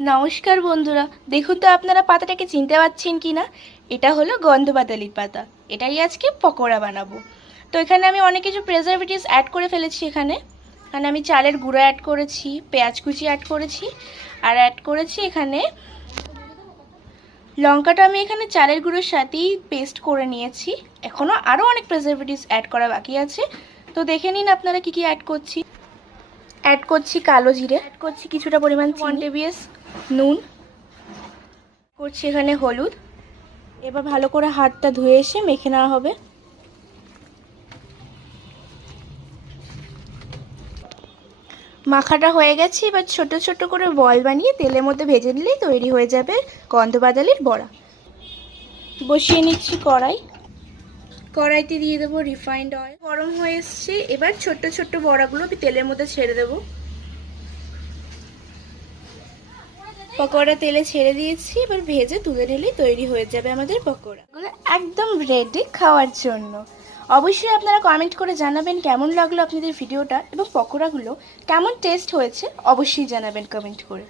নমস্কার বন্ধুরা, দেখুন তো আপনারা পাতাটাকে চিনতে পারছেন কি না। এটা হলো গন্ধপাতালির পাতা। এটাই আজকে পকোড়া বানাবো। তো এখানে আমি অনেক কিছু প্রিজারভেটিভস অ্যাড করে ফেলেছি। এখানে এখানে আমি চালের গুঁড়ো অ্যাড করেছি, পেঁয়াজ কুচি অ্যাড করেছি, আর অ্যাড করেছি এখানে লঙ্কাটা। আমি এখানে চালের গুঁড়োর সাথেই পেস্ট করে নিয়েছি। এখনও আরও অনেক প্রিজারভেটিভস অ্যাড করা বাকি আছে, তো দেখে নিন আপনারা কী কী অ্যাড করছি। অ্যাড করছি কালো জিরে, অ্যাড করছি কিছুটা পরিমাণ 1 টেবিল নুন, করছি এখানে হলুদ। এবার ভালো করে হাতটা ধুয়ে এসে মেখে নেওয়া হবে। মাখাটা হয়ে গেছে। এবার ছোট ছোট করে বল বানিয়ে তেলের মধ্যে ভেজে নিলেই তৈরি হয়ে যাবে গন্ধপাতালির বড়া। বসিয়ে নিচ্ছি কড়াই। কড়াইতে দিয়ে দেবো রিফাইন্ড অয়েল। গরম হয়ে এসছে, এবার ছোট্ট ছোট্ট বড়াগুলো আমি তেলের মধ্যে ছেড়ে দেবো। পকোড়া তেলে ছেড়ে দিয়েছি, এবার ভেজে তুলে নিলেই তৈরি হয়ে যাবে আমাদের পকোড়া। একদম রেডি খাওয়ার জন্য। অবশ্যই আপনারা কমেন্ট করে জানাবেন কেমন লাগলো আপনাদের ভিডিওটা, এবং পকোড়াগুলো কেমন টেস্ট হয়েছে অবশ্যই জানাবেন কমেন্ট করে।